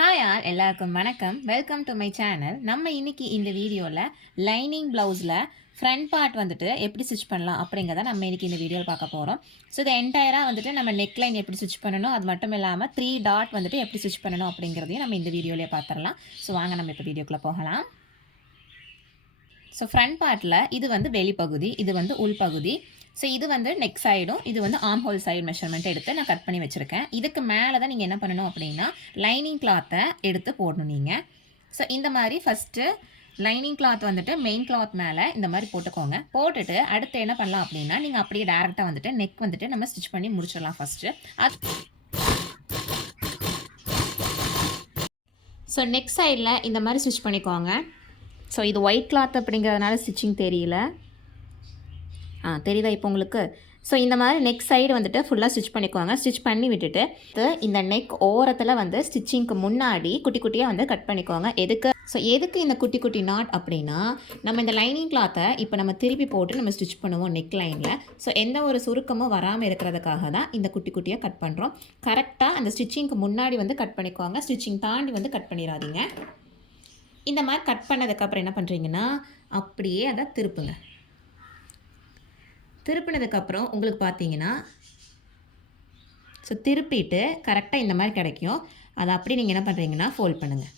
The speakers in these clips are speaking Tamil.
ஹாய் ஆல் எல்லாருக்கும் வணக்கம். Welcome to my channel. நம்ம இன்னைக்கு இந்த வீடியோவில் லைனிங் ப்ளவுஸில் ஃப்ரண்ட் பார்ட் வந்துட்டு எப்படி ஸ்டிச் பண்ணலாம் அப்படிங்கிறத நம்ம இன்னைக்கு இந்த வீடியோவில் பார்க்க போகிறோம். ஸோ இது என்டையராக வந்துட்டு நம்ம நெக் லைன் எப்படி ஸ்டிச் பண்ணணும், அது மட்டும் இல்லாமல் 3 டாட் வந்துட்டு எப்படி ஸ்டிச் பண்ணணும் அப்படிங்கிறதையும் நம்ம இந்த வீடியோவிலே பார்த்துடலாம். ஸோ வாங்க நம்ம இப்போ வீடியோக்குள்ளே போகலாம். ஸோ ஃப்ரண்ட் பார்ட்டில் இது வந்து வெளிப்பகுதி, இது வந்து உள்பகுதி. ஸோ இது வந்து நெக் சைடும், இது வந்து ஆர்ம் ஹோல் சைடு மெஷர்மெண்ட் எடுத்து நான் கட் பண்ணி வச்சுருக்கேன். இதுக்கு மேலே தான் நீங்கள் என்ன பண்ணணும் அப்படின்னா லைனிங் கிளாத்தை எடுத்து போடணும் நீங்கள். ஸோ இந்த மாதிரி ஃபஸ்ட்டு லைனிங் கிளாத் வந்துட்டு மெயின் கிளாத் மேலே இந்த மாதிரி போட்டுக்கோங்க. போட்டுட்டு அடுத்து என்ன பண்ணலாம் அப்படின்னா நீங்கள் அப்படியே டேரெக்டாக வந்துட்டு நெக் வந்துட்டு நம்ம ஸ்டிச் பண்ணி முடிச்சிடலாம் ஃபஸ்ட்டு. ஸோ நெக் சைடில் இந்த மாதிரி ஸ்டிச் பண்ணிக்கோங்க. ஸோ இது ஒயிட் கிளாத் அப்படிங்கிறதுனால ஸ்டிச்சிங் தெரியல. தெரியுதா இப்போ உங்களுக்கு? ஸோ இந்த மாதிரி நெக் சைடு வந்துட்டு ஃபுல்லாக ஸ்டிச் பண்ணிக்கோங்க. ஸ்டிச் பண்ணி விட்டுட்டு இந்த நெக் ஓரத்தில் வந்து ஸ்டிச்சிங்க்கு முன்னாடி குட்டி குட்டியாக வந்து கட் பண்ணிக்கோங்க. எதுக்கு இந்த குட்டி குட்டி நாட் அப்படின்னா, நம்ம இந்த லைனிங் கிளாத்தை இப்போ நம்ம திருப்பி போட்டு நம்ம ஸ்டிச் பண்ணுவோம் நெக் லைனில். ஸோ எந்த ஒரு சுருக்கமும் வராமல் இருக்கிறதுக்காக தான் இந்த குட்டி குட்டியாக கட் பண்ணுறோம். கரெக்டாக அந்த ஸ்டிச்சிங்க்கு முன்னாடி வந்து கட் பண்ணிக்கோங்க. ஸ்டிச்சிங் தாண்டி வந்து கட் பண்ணிடாதீங்க. இந்த மாதிரி கட் பண்ணதுக்கப்புறம் என்ன பண்ணுறீங்கன்னா அப்படியே அதை திருப்புங்க. திருப்பினதுக்கப்புறம் உங்களுக்கு பார்த்தீங்கன்னா ஸோ திருப்பிட்டு கரெக்டாக இந்த மாதிரி கிடைக்கும். அதை அப்படி நீங்கள் என்ன பண்ணுறீங்கன்னா ஃபோல்ட் பண்ணுங்கள்.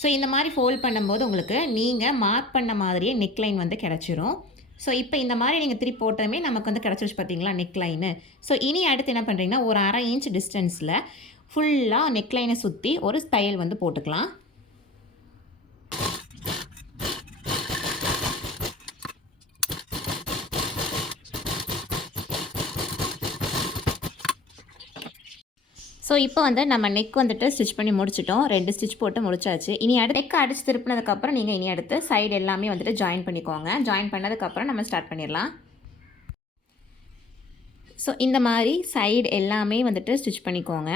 ஸோ இந்த மாதிரி ஃபோல்ட் பண்ணும்போது உங்களுக்கு நீங்கள் மார்க் பண்ண மாதிரியே நெக் லைன் வந்து கிடச்சிரும். ஸோ இப்போ இந்த மாதிரி நீங்கள் திருப்பி போட்டதுமே நமக்கு வந்து கிடச்சிருச்சு பார்த்தீங்களா நெக் லைனு. ஸோ இனி அடுத்து என்ன பண்ணுறீங்கன்னா ஒரு 1/2 இன்ச் டிஸ்டன்ஸில் ஃபுல்லாக நெக் லைனை சுற்றி ஒரு ஸ்டைல் வந்து போட்டுக்கலாம். ஸோ இப்போ வந்து நம்ம நெக் வந்துட்டு ஸ்டிச் பண்ணி முடிச்சிட்டோம். 2 ஸ்டிச் போட்டு முடிச்சாச்சு. இனி அடுத்து நெக் அடித்து திருப்பினதுக்கப்புறம் நீங்கள் இனி அடுத்து சைடு எல்லாமே வந்துட்டு ஜாயின் பண்ணிக்கோங்க. ஜாயின் பண்ணதுக்கப்புறம் நம்ம ஸ்டார்ட் பண்ணிடலாம். ஸோ இந்த மாதிரி சைடு எல்லாமே வந்துட்டு ஸ்டிச் பண்ணிக்கோங்க.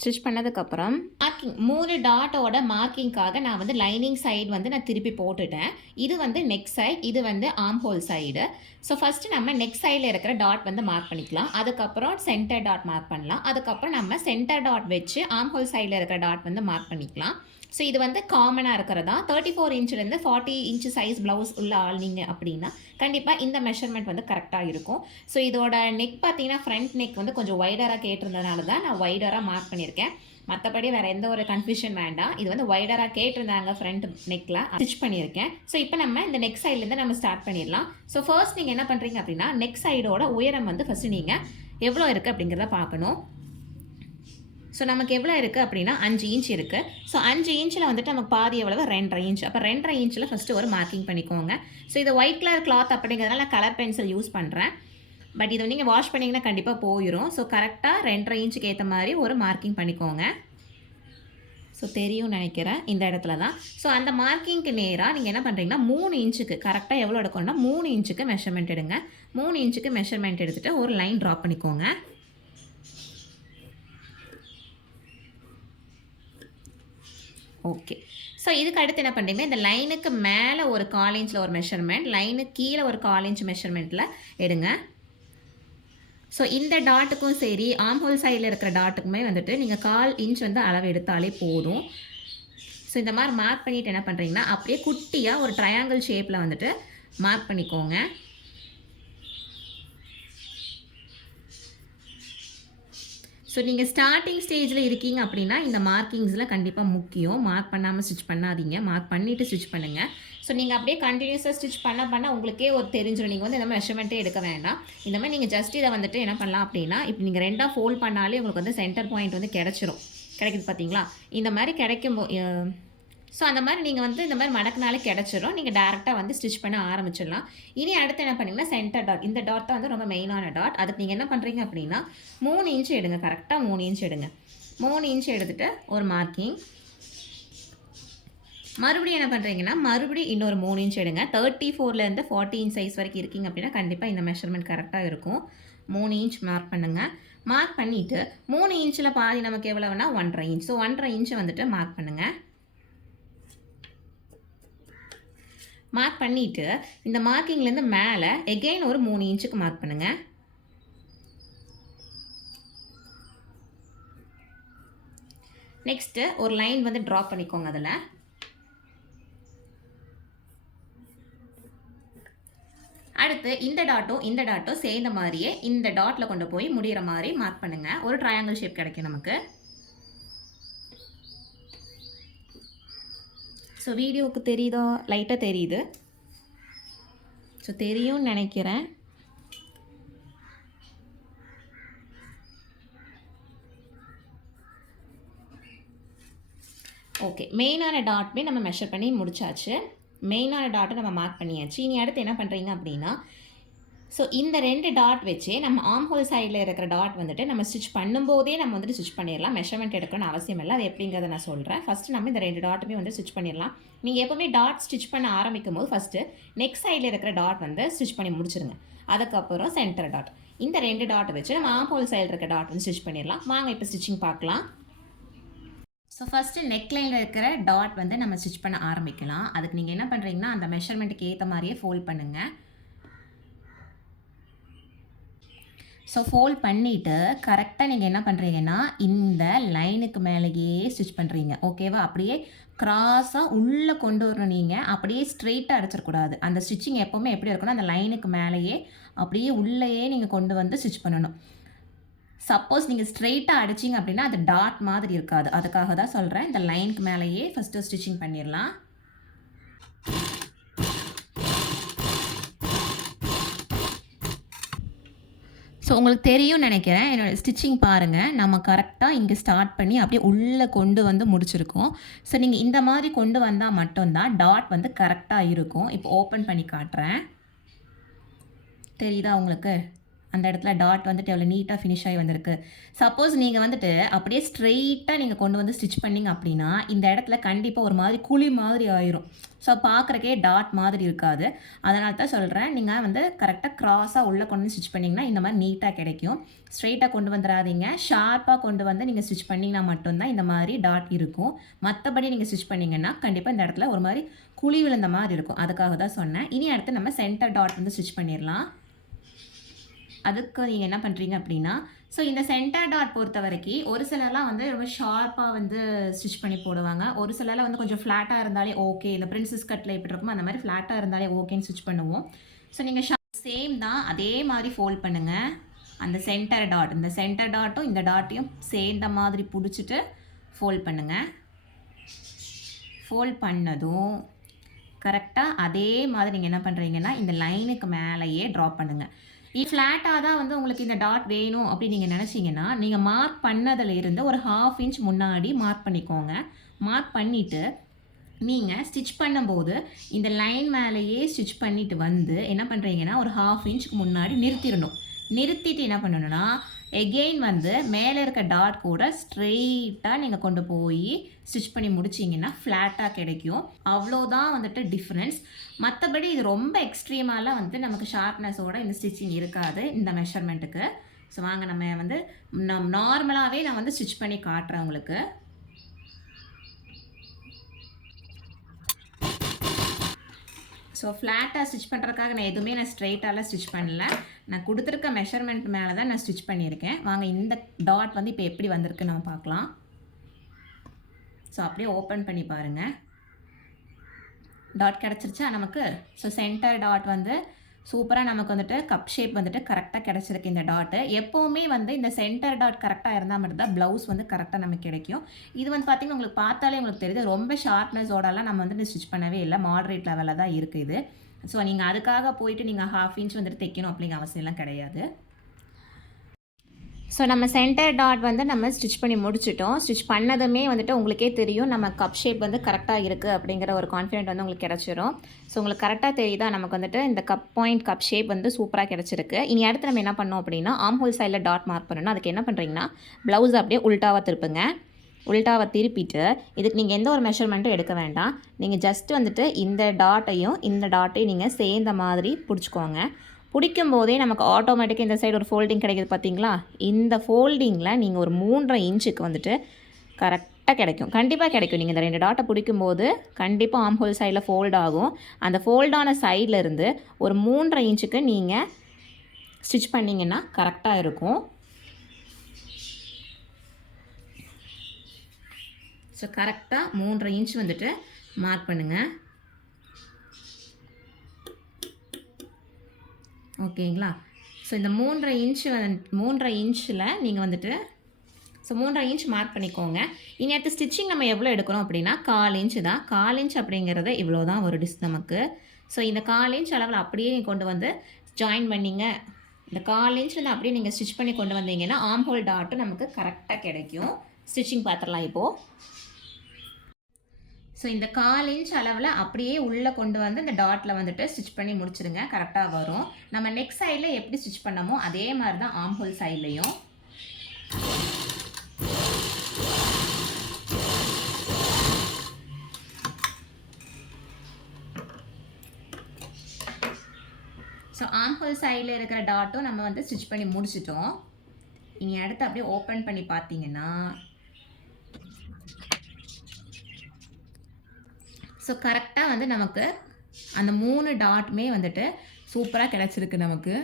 ஸ்டிச் பண்ணதுக்கப்புறம் மார்க்கிங் 3 டாட்டோட மார்க்கிங்காக நான் வந்து லைனிங் சைடு வந்து நான் திருப்பி போட்டுட்டேன். இது வந்து நெக் சைடு, இது வந்து arm whole side. So first நம்ம நெக் சைடில் இருக்கிற டாட் வந்து மார்க் பண்ணிக்கலாம். அதுக்கப்புறம் சென்டர் டாட் மார்க் பண்ணலாம். அதுக்கப்புறம் நம்ம சென்டர் டாட் வச்சு ஆர்ம் ஹோல் சைடில் இருக்கிற டாட் வந்து மார்க் பண்ணிக்கலாம். ஸோ இது வந்து காமனாக இருக்கிறதா 34 இன்ச்லேருந்து 40 இன்ச் சைஸ் ப்ளவுஸ் உள்ள ஆள் நீங்கள் அப்படின்னா கண்டிப்பாக இந்த மெஷர்மெண்ட் வந்து கரெக்டாக இருக்கும். ஸோ இதோட நெக் பார்த்தீங்கன்னா ஃப்ரண்ட் நெக் வந்து கொஞ்சம் வைடராக கேட்டிருந்ததுனால தான் நான் வைடராக மார்க் பண்ணியிருக்கேன். மற்றபடி வேறு எந்த ஒரு கன்ஃபியூஷன் வேண்டாம். இது வந்து வைடராக கேட்டிருந்தாங்க ஃப்ரண்ட் நெக்கில் ஸ்டிச் பண்ணியிருக்கேன். ஸோ இப்போ நம்ம இந்த நெக் சைட்லேருந்து நம்ம ஸ்டார்ட் பண்ணிடலாம். ஸோ ஃபர்ஸ்ட் நீங்கள் என்ன பண்ணுறீங்க அப்படின்னா நெக் சைடோட உயரம் வந்து ஃபஸ்ட்டு நீங்கள் எவ்வளோ இருக்குது அப்படிங்கிறத பார்க்கணும். ஸோ நமக்கு எவ்வளோ இருக்குது அப்படின்னா 5 இன்ச் இருக்குது. ஸோ 5 இன்ச்சில் வந்துட்டு நமக்கு பாதி எவ்வளவு 2.5 இன்ச். அப்போ 2.5 இன்ச்சில் ஃபஸ்ட்டு ஒரு மார்க்கிங் பண்ணிக்கோங்க. ஸோ இது ஒயிட் கலர் கிளாத் அப்படிங்கிறதுனால நான் கலர் பென்சில் யூஸ் பண்ணுறேன். பட் இதை நீங்கள் வாஷ் பண்ணிங்கன்னா கண்டிப்பாக போயிடும். ஸோ கரெக்டாக 2.5 இன்ச்சுக்கு ஏற்ற மாதிரி ஒரு மார்க்கிங் பண்ணிக்கோங்க. ஸோ தெரியும் நினைக்கிறேன் இந்த இடத்துல தான். ஸோ அந்த மார்க்கிங்க்கு நேராக நீங்கள் என்ன பண்ணுறீங்கன்னா 3 இன்ச்சுக்கு கரெக்டாக எவ்வளோ எடுக்கணும்னா 3 இன்ச்சுக்கு மெஷர்மெண்ட் எடுங்க. 3 இன்ச்சுக்கு மெஷர்மெண்ட் எடுத்துகிட்டு ஒரு லைன் ட்ரா பண்ணிக்கோங்க. ஓகே. ஸோ இதுக்கு அடுத்து என்ன பண்ணுறீங்கன்னா இந்த லைனுக்கு மேலே ஒரு 1/4 இன்ச்சில் ஒரு மெஷர்மெண்ட், லைனுக்கு கீழே ஒரு 1/4 இன்ச் மெஷர்மெண்ட்டில் எடுங்க. ஸோ இந்த டாட்டுக்கும் சரி ஆர்ம் ஹோல் சைடில் இருக்கிற டாட்டுக்குமே வந்துட்டு நீங்கள் 1/4 இன்ச் வந்து அளவு எடுத்தாலே போதும். ஸோ இந்த மாதிரி மார்க் பண்ணிவிட்டு என்ன பண்ணுறீங்கன்னா அப்படியே குட்டியாக ஒரு ட்ரையாங்கிள் ஷேப்பில் வந்துட்டு மார்க் பண்ணிக்கோங்க. ஸோ நீங்கள் ஸ்டார்டிங் ஸ்டேஜில் இருக்கீங்க அப்படின்னா இந்த மார்க்கிங்ஸில் கண்டிப்பாக முக்கியம். மார்க் பண்ணாமல் ஸ்டிச் பண்ணாதீங்க. மார்க் பண்ணிவிட்டு ஸ்டிச் பண்ணுங்கள். ஸோ நீங்கள் அப்படியே கண்டினியூஸாக ஸ்டிச் பண்ண உங்களுக்கே ஒரு தெரிஞ்சிடும். நீங்கள் வந்து இந்த மெஷர்மெண்ட்டே எடுக்க வேண்டாம். இந்த மாதிரி நீங்கள் ஜஸ்ட் இதை வந்துட்டு என்ன பண்ணலாம் அப்படின்னா இப்போ நீங்கள் 2ஆக ஃபோல்ட் பண்ணாலே உங்களுக்கு வந்து சென்டர் பாயிண்ட் வந்து கிடைக்குது பார்த்தீங்களா? இந்த மாதிரி கிடைக்கும்போது ஸோ அந்த மாதிரி நீங்கள் வந்து இந்த மாதிரி மடக்குனாலே கிடச்சிரும். நீங்கள் டேரெக்டாக வந்து ஸ்டிச் பண்ண ஆரம்பிச்சிடலாம். இனி அடுத்து என்ன பண்ணிங்கன்னா சென்டர் டாட், இந்த டாட் தான் வந்து ரொம்ப மெயினான டாட். அதுக்கு நீங்கள் என்ன பண்ணுறீங்க அப்படின்னா 3 இன்ச் எடுங்க. கரெக்டாக 3 இன்ச் எடுங்க. 3 இன்ச் எடுத்துகிட்டு ஒரு மார்க்கிங். மறுபடியும் என்ன பண்ணுறீங்கன்னா மறுபடியும் இன்னொரு 3 இன்ச் எடுங்க. 34லேருந்து 40 இன்ச் சைஸ் வரைக்கும் இருக்கீங்க அப்படின்னா கண்டிப்பாக இந்த மெஷர்மெண்ட் கரெக்டாக இருக்கும். 3 இன்ச் மார்க் பண்ணுங்கள். மார்க் பண்ணிவிட்டு 3 இன்ச்சில் பாதி நமக்கு எவ்வளோனா 1.5 இன்ச். ஸோ 1.5 இன்ச்சை வந்துட்டு மார்க் பண்ணுங்கள். மார்க் பண்ணிவிட்டு இந்த மார்க்கிங்லேருந்து மேலே எகெயின் ஒரு 3 இன்ச்சுக்கு மார்க் பண்ணுங்கள். நெக்ஸ்ட்டு ஒரு லைன் வந்து ட்ரா பண்ணிக்கோங்க அதில். அடுத்து இந்த டாட்டும் சேர்ந்த மாதிரியே இந்த டாட்டில் கொண்டு போய் முடிகிற மாதிரி மார்க் பண்ணுங்கள். ஒரு ட்ரையாங்கிள் ஷேப் கிடைக்கும் நமக்கு. ஸோ வீடியோவுக்கு தெரியுதா? லைட்டாக தெரியுது. ஸோ தெரியும்னு நினைக்கிறேன். ஓகே, மெயினான டாட்டுமே நம்ம மெஷர் பண்ணி முடிச்சாச்சு. மெயினான டாட்டை நம்ம மார்க் பண்ணியாச்சு. இனி அடுத்து என்ன பண்ணுறீங்க அப்படின்னா, ஸோ இந்த 2 டாட் வச்சு நம்ம ஆர்ம் ஹோல் சைடில் இருக்கிற டாட் வந்துட்டு நம்ம ஸ்டிச் பண்ணும்போதே நம்ம வந்துட்டு ஸ்டிச் பண்ணிடலாம். மெஷர்மெண்ட் எடுக்கணும்னு அவசியம் இல்லை. அது எப்படிங்கிறத நான் சொல்கிறேன். ஃபஸ்ட்டு நம்ம இந்த 2 டாட்டுமே வந்து ஸ்டிச் பண்ணிடலாம். நீங்கள் எப்போவுமே டாட் ஸ்டிச் பண்ண ஆரம்பிக்கும் போது ஃபஸ்ட்டு நெக் சைடில் இருக்கிற டாட் வந்து ஸ்டிச் பண்ணி முடிச்சிருங்க. அதுக்கப்புறம் சென்டர் டாட். இந்த 2 டாட் வச்சு நம்ம ஆர்ம் ஹோல் சைடில் இருக்கிற டாட் வந்து ஸ்டிச் பண்ணிடலாம். வாங்க இப்போ ஸ்டிச்சிங் பார்க்கலாம். ஸோ ஃபஸ்ட்டு நெக்லைனில் இருக்கிற டாட் வந்து நம்ம ஸ்டிச் பண்ண ஆரம்பிக்கலாம். அதுக்கு நீங்கள் என்ன பண்ணுறீங்கன்னா, அந்த மெஷர்மெண்ட்டுக்கு ஏற்ற மாதிரியே ஃபோல்ட் பண்ணுங்கள். ஸோ ஃபோல்ட் பண்ணிவிட்டு கரெக்டாக நீங்கள் என்ன பண்ணுறீங்கன்னா, இந்த லைனுக்கு மேலேயே ஸ்டிச் பண்ணுறீங்க. ஓகேவா? அப்படியே க்ராஸாக உள்ளே கொண்டு வரணும். நீங்கள் அப்படியே ஸ்ட்ரெயிட்டாக அடிச்சிடக்கூடாது. அந்த ஸ்டிச்சிங் எப்போவுமே எப்படி இருக்கணும், அந்த லைனுக்கு மேலேயே அப்படியே உள்ளேயே நீங்கள் கொண்டு வந்து ஸ்டிச் பண்ணணும். சப்போஸ் நீங்கள் ஸ்ட்ரெயிட்டாக அடிச்சிங்க அப்படின்னா அது டாட் மாதிரி இருக்காது. அதுக்காக தான் சொல்கிறேன். இந்த லைனுக்கு மேலேயே ஃபஸ்ட்டு ஸ்டிச்சிங் பண்ணிடலாம். ஸோ உங்களுக்கு தெரியும் நினைக்கிறேன். என்னோடய ஸ்டிச்சிங் பாருங்கள். நம்ம கரெக்டாக இங்கே ஸ்டார்ட் பண்ணி அப்படியே உள்ளே கொண்டு வந்து முடிச்சிருக்கோம். ஸோ நீங்கள் இந்த மாதிரி கொண்டு வந்தால் மட்டும்தான் டாட் வந்து கரெக்டாக இருக்கும். இப்போ ஓப்பன் பண்ணி காட்டுறேன். தெரியுதா உங்களுக்கு? அந்த இடத்துல டாட் வந்துட்டு எவ்வளோ நீட்டாக ஃபினிஷ் ஆகி வந்திருக்கு. சப்போஸ் நீங்கள் வந்துட்டு அப்படியே ஸ்ட்ரெயிட்டாக நீங்கள் கொண்டு வந்து ஸ்டிச் பண்ணிங்க அப்படின்னா இந்த இடத்துல கண்டிப்பாக ஒரு மாதிரி குழி மாதிரி ஆயிரும். ஸோ பார்க்குறக்கே டாட் மாதிரி இருக்காது. அதனால தான் சொல்கிறேன், நீங்கள் வந்து கரெக்டாக க்ராஸாக உள்ளே கொண்டு வந்து ஸ்டிச் பண்ணிங்கன்னா இந்த மாதிரி நீட்டாக கிடைக்கும். ஸ்ட்ரெயிட்டாக கொண்டு வந்துடாதீங்க. ஷார்ப்பாக கொண்டு வந்து நீங்கள் ஸ்டிச் பண்ணிங்கன்னா மட்டும்தான் இந்த மாதிரி டாட் இருக்கும். மற்றபடி நீங்கள் ஸ்டிச் பண்ணிங்கன்னா கண்டிப்பாக இந்த இடத்துல ஒரு மாதிரி குழி விழுந்த மாதிரி இருக்கும். அதுக்காக தான் சொன்னேன். இனி அடுத்து நம்ம சென்டர் டாட் வந்து ஸ்டிச் பண்ணிடலாம். அதுக்கு நீங்கள் என்ன பண்ணுறீங்க அப்படின்னா, ஸோ இந்த சென்டர் டாட் பொறுத்த வரைக்கும் ஒரு சிலர்லாம் வந்து ரொம்ப ஷார்ப்பாக வந்து ஸ்டிச் பண்ணி போடுவாங்க. ஒரு சிலர்லாம் வந்து கொஞ்சம் ஃப்ளாட்டாக இருந்தாலே ஓகே. இந்த பிரின்சஸ் கட்டில் எப்படி இருக்குமோ அந்த மாதிரி ஃப்ளாட்டாக இருந்தாலே ஓகேன்னு ஸ்டிச் பண்ணுவோம். ஸோ நீங்கள் சேம் தான், அதே மாதிரி ஃபோல்ட் பண்ணுங்கள். அந்த சென்டர் டாட், இந்த சென்டர் டாட்டும் இந்த டாட்டையும் சேர்ந்த மாதிரி பிடிச்சிட்டு ஃபோல்ட் பண்ணுங்கள். ஃபோல்ட் பண்ணதும் கரெக்டாக அதே மாதிரி நீங்கள் என்ன பண்ணுறீங்கன்னா, இந்த லைனுக்கு மேலேயே ட்ராப் பண்ணுங்கள். ஃப்ளாட்டாக தான் வந்து உங்களுக்கு இந்த டாட் வேணும் அப்படின்னு நீங்கள் நினச்சிங்கன்னா, நீங்கள் மார்க் பண்ணதிலிருந்து ஒரு 1/2 இன்ச் முன்னாடி மார்க் பண்ணிக்கோங்க. மார்க் பண்ணிவிட்டு நீங்கள் ஸ்டிச் பண்ணும்போது இந்த லைன் மேலேயே ஸ்டிச் பண்ணிவிட்டு வந்து என்ன பண்ணுறீங்கன்னா, ஒரு 1/2 இன்ச்சுக்கு முன்னாடி நிறுத்திடணும். நிறுத்திட்டு என்ன பண்ணணும்னா, எகெயின் வந்து மேலே இருக்க டாட் கூட ஸ்ட்ரெயிட்டாக நீங்கள் கொண்டு போய் ஸ்டிச் பண்ணி முடிச்சிங்கன்னா ஃப்ளாட்டாக கிடைக்கும். அவ்வளோதான் வந்துட்டு டிஃப்ரென்ஸ். மற்றபடி இது ரொம்ப எக்ஸ்ட்ரீமாலாம் வந்து நமக்கு ஷார்ப்னஸோட இந்த ஸ்டிச்சிங் இருக்காது இந்த மெஷர்மெண்ட்டுக்கு. ஸோ வாங்க நம்ம வந்து நார்மலாகவே நான் வந்து ஸ்டிச் பண்ணி காட்டுறேன் உங்களுக்கு. ஸோ ஃப்ளாட்டாக ஸ்டிச் பண்ணுறதுக்காக நான் எதுவுமே ஸ்ட்ரெயிட்டாலாம் ஸ்டிச் பண்ணல. நான் கொடுத்துருக்க மெஷர்மெண்ட் மேலே தான் நான் ஸ்டிச் பண்ணியிருக்கேன். வாங்க இந்த டாட் வந்து இப்போ எப்படி வந்திருக்கு நம்ம பார்க்கலாம். ஸோ அப்படியே ஓப்பன் பண்ணி பாருங்கள். டாட் கிடச்சிருச்சா நமக்கு? ஸோ சென்டர் டாட் வந்து சூப்பராக நமக்கு வந்துட்டு கப் ஷேப் வந்துட்டு கரெக்டாக கிடச்சிருக்கு இந்த டாட்டு. எப்போவுமே வந்து இந்த சென்டர் டாட் கரெக்டாக இருந்தால் மட்டும்தான் ப்ளவுஸ் வந்து கரெக்டாக நமக்கு கிடைக்கும். இது வந்து பார்த்திங்கன்னா உங்களுக்கு பார்த்தாலே உங்களுக்கு தெரியுது, ரொம்ப ஷார்ப்னஸோடலாம் நம்ம வந்து ஸ்டிச் பண்ணவே இல்லை. மாடரேட் லெவலில் தான் இருக்குது இது. ஸோ நீங்கள் அதுக்காக போயிட்டு நீங்கள் 1/2 இன்ச் வந்துட்டு தைக்கணும் அப்படிங்கிற அவசியம்லாம் கிடையாது. ஸோ நம்ம சென்டர் டாட் வந்து நம்ம ஸ்டிச் பண்ணி முடிச்சிட்டோம். ஸ்டிச் பண்ணதுமே வந்துட்டு உங்களுக்கே தெரியும் நம்ம கப் ஷேப் வந்து கரெக்டாக இருக்குது அப்படிங்கிற ஒரு கான்ஃபிடென்ட் வந்து உங்களுக்கு கிடச்சிரும். ஸோ உங்களுக்கு கரெக்டாக தெரியுதா, நமக்கு வந்துட்டு இந்த கப் ஷேப் வந்து சூப்பராக கிடச்சிருக்கு. இனி அடுத்து நம்ம என்ன பண்ணோம் அப்படின்னா, ஆர்ம் ஹோல் சைடில் டாட் மார்க் பண்ணணும். அதுக்கு என்ன பண்ணுறீங்கன்னா, ப்ளவுஸ் அப்படியே உல்ட்டாவாக திருப்புங்க. உல்ட்டாவை திருப்பிட்டு இதுக்கு நீங்கள் எந்த ஒரு மெஷர்மெண்ட்டும் எடுக்க வேண்டாம். நீங்கள் ஜஸ்ட் வந்துட்டு இந்த டாட்டையும் நீங்கள் சேர்ந்த மாதிரி பிடிச்சிக்கோங்க. பிடிக்கும் போதே நமக்கு ஆட்டோமேட்டிக்காக இந்த சைடு ஒரு ஃபோல்டிங் கிடைக்குது பார்த்தீங்களா? இந்த ஃபோல்டிங்கில் நீங்கள் ஒரு 3.5 இன்ச்சுக்கு வந்துட்டு கரெக்டாக கிடைக்கும். கண்டிப்பாக கிடைக்கும். நீங்கள் இந்த 2 டாட்டை பிடிக்கும்போது கண்டிப்பாக ஆர்ம் ஹோல் சைடில் ஃபோல்ட் ஆகும். அந்த ஃபோல்டான சைடில் இருந்து ஒரு 3.5 இன்ச்சுக்கு நீங்கள் ஸ்டிச் பண்ணிங்கன்னா கரெக்டாக இருக்கும். ஸோ கரெக்டாக 3.5 இன்ச் வந்துட்டு மார்க் பண்ணுங்கள். ஓகேங்களா? ஸோ இந்த 3.5 இன்ச்சில் நீங்கள் வந்துட்டு 3.5 இன்ச் மார்க் பண்ணிக்கோங்க. இனி அடுத்து ஸ்டிச்சிங் நம்ம எவ்வளோ எடுக்கிறோம் அப்படின்னா 1/4 இன்ச் தான். 1/4 இன்ச் அப்படிங்கிறது இவ்வளோ தான் ஒரு நமக்கு. ஸோ இந்த 1/4 இன்ச் அளவில் அப்படியே கொண்டு வந்து ஜாயின் பண்ணிங்க. இந்த 1/4 இன்ச்லேருந்து அப்படியே நீங்கள் ஸ்டிச் பண்ணி கொண்டு வந்தீங்கன்னா ஆர்ம் ஹோல் டாட்டும் நமக்கு கரெக்டாக கிடைக்கும். ஸ்டிச்சிங் பார்த்துடலாம் இப்போது. ஸோ இந்த 1/4 இன்ச் அளவில் அப்படியே உள்ளே கொண்டு வந்து இந்த டாட்டில் வந்துட்டு ஸ்டிச் பண்ணி முடிச்சிடுங்க. கரெக்டாக வரும். நம்ம நெக் சைடில் எப்படி ஸ்டிச் பண்ணமோ அதே மாதிரி தான் ஆர்ம் ஹோல் சைட்லேயும். ஸோ ஆர்ம் ஹோல் சைடில் இருக்கிற டாட்டும் நம்ம வந்து ஸ்டிச் பண்ணி முடிச்சிட்டோம். இனி அடுத்து அப்படியே ஓப்பன் பண்ணி பார்த்தீங்கன்னா ஸோ கரெக்டாக வந்து நமக்கு அந்த 3 டாட்டுமே வந்துட்டு சூப்பராக கிடச்சிருக்கு நமக்கு.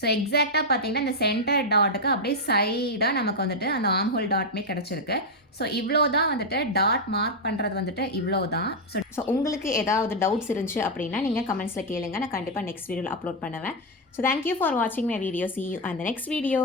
ஸோ எக்ஸாக்டாக பார்த்தீங்கன்னா இந்த சென்டர் டாட்டுக்கு அப்படியே சைடாக நமக்கு வந்துட்டு அந்த ஆர்ம் ஹோல் டாட்டுமே கிடச்சிருக்கு. ஸோ இவ்வளோ தான் வந்துட்டு டாட் மார்க் பண்ணுறது வந்துட்டு இவ்வளோ தான். ஸோ உங்களுக்கு ஏதாவது டவுட்ஸ் இருந்துச்சு அப்படின்னா நீங்கள் கமெண்ட்ஸில் கேளுங்க. நான் கண்டிப்பாக நெக்ஸ்ட் வீடியோவில் அப்லோட் பண்ணுவேன். ஸோ தேங்க்யூ ஃபார் வாட்சிங் my video. See you on the next video.